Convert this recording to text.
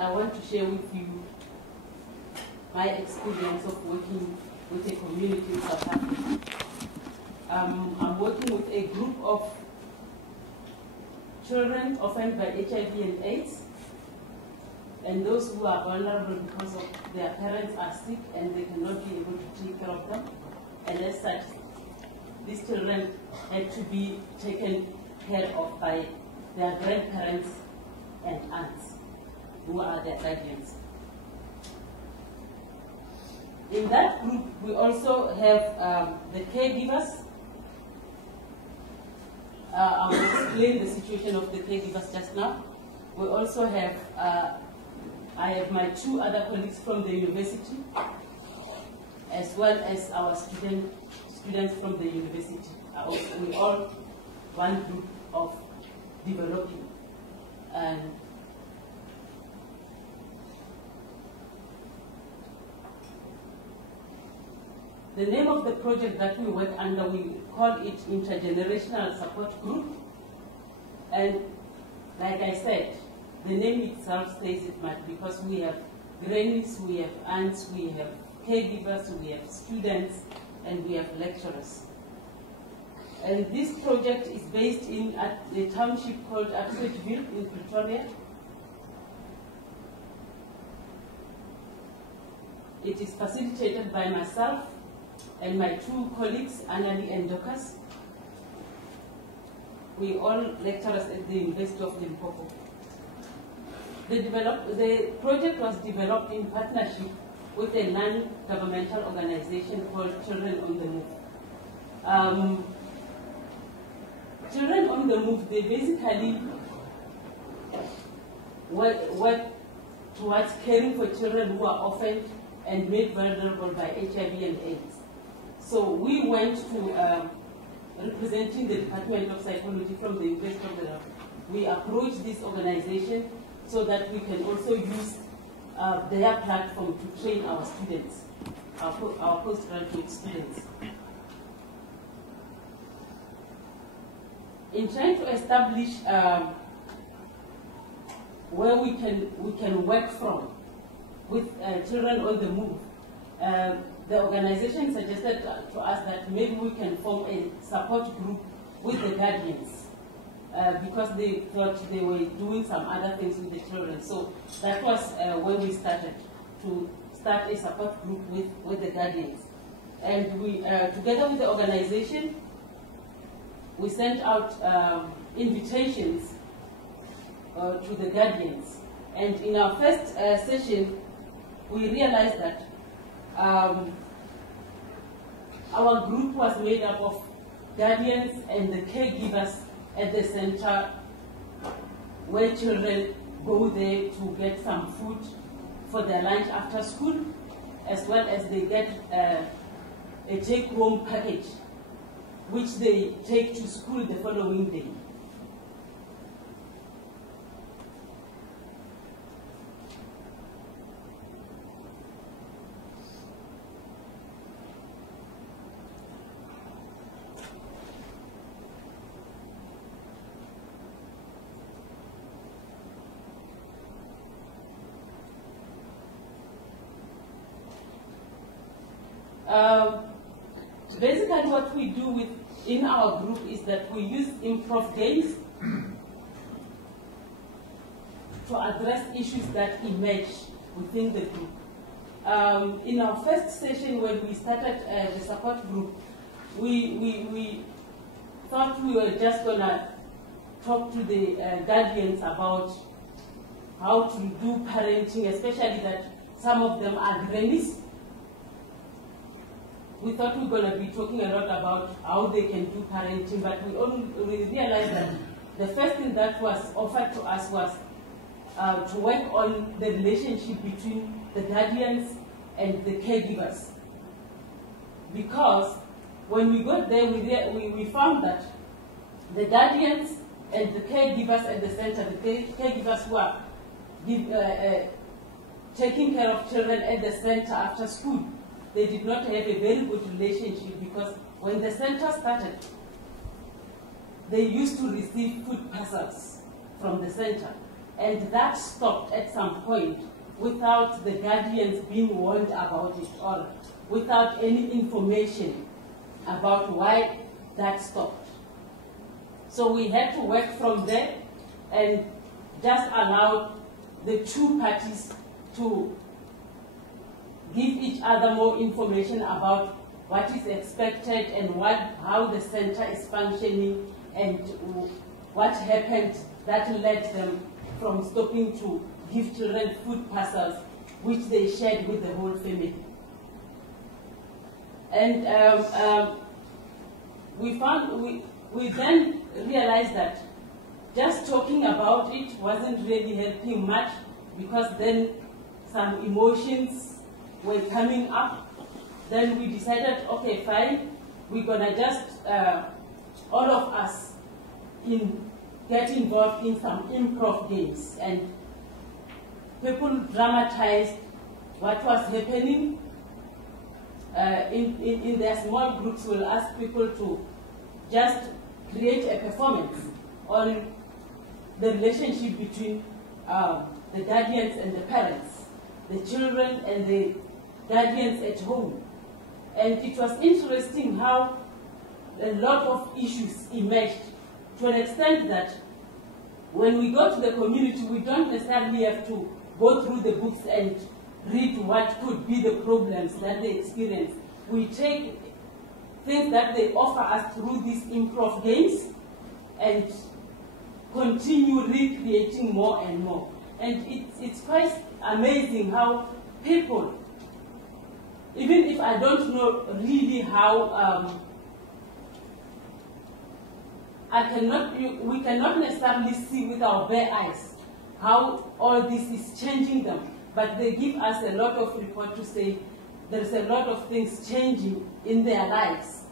I want to share with you my experience of working with a community in South Africa. I'm working with a group of children orphaned by HIV and AIDS, and those who are vulnerable because of their parents are sick and they cannot be able to take care of them. And as such, these children had to be taken care of by their grandparents and aunts, who are their guardians. In that group, we also have the caregivers. I will explain the situation of the caregivers just now. We also have, I have my two other colleagues from the university, as well as our students from the university. We all one group of developing. And the name of the project that we work under, we call it Intergenerational Support Group. And like I said, the name itself says it much, because we have grannies, we have aunts, we have caregivers, we have students, and we have lecturers. And this project is based in a township called Abswedville in Pretoria. It is facilitated by myself and my two colleagues, Anali and Dokas. We all lecturers at the University of Limpopo. The project was developed in partnership with a non-governmental organization called Children on the Move. Children on the Move, they basically work towards caring for children who are orphaned and made vulnerable by HIV and AIDS. So we went to, representing the Department of Psychology from the University of Limpopo, we approached this organization so that we can also use their platform to train our students, our postgraduate students. In trying to establish where we can work from with Children on the Move, the organization suggested to us that maybe we can form a support group with the guardians, because they thought they were doing some other things with the children. So that was when we started to start a support group with the guardians. And we, together with the organization, we sent out invitations to the guardians. And in our first session, we realized that our group was made up of guardians and the caregivers at the center, where children go there to get some food for their lunch after school, as well as they get a take-home package, which they take to school the following day. Basically what we do in our group is that we use improv games to address issues that emerge within the group. In our first session when we started the support group, we thought we were just going to talk to the guardians about how to do parenting, especially that some of them are grannies. We thought we were going to be talking a lot about how they can do parenting, but we realized that the first thing that was offered to us was to work on the relationship between the guardians and the caregivers. Because when we got there, we found that the guardians and the caregivers at the center, the caregivers who are taking care of children at the center after school, they did not have a very good relationship, because when the center started, they used to receive food parcels from the center. And that stopped at some point without the guardians being warned about it or without any information about why that stopped. So we had to work from there and just allow the two parties to give each other more information about what is expected and how the center is functioning and what happened that led them from stopping to give children food parcels, which they shared with the whole family. And we then realized that just talking about it wasn't really helping much, because then some emotions were coming up. Then we decided, okay, fine, we're gonna just, all of us, get involved in some improv games. And people dramatized what was happening. In their small groups, we'll ask people to just create a performance on the relationship between the guardians and the parents, the children and the guardians at home. And it was interesting how a lot of issues emerged, to an extent that when we go to the community, we don't necessarily have to go through the books and read what could be the problems that they experience. We take things that they offer us through these improv games and continue recreating more and more. And it's quite amazing how people, even if I don't know really how, we cannot necessarily see with our bare eyes how all this is changing them, but they give us a lot of report to say there's a lot of things changing in their lives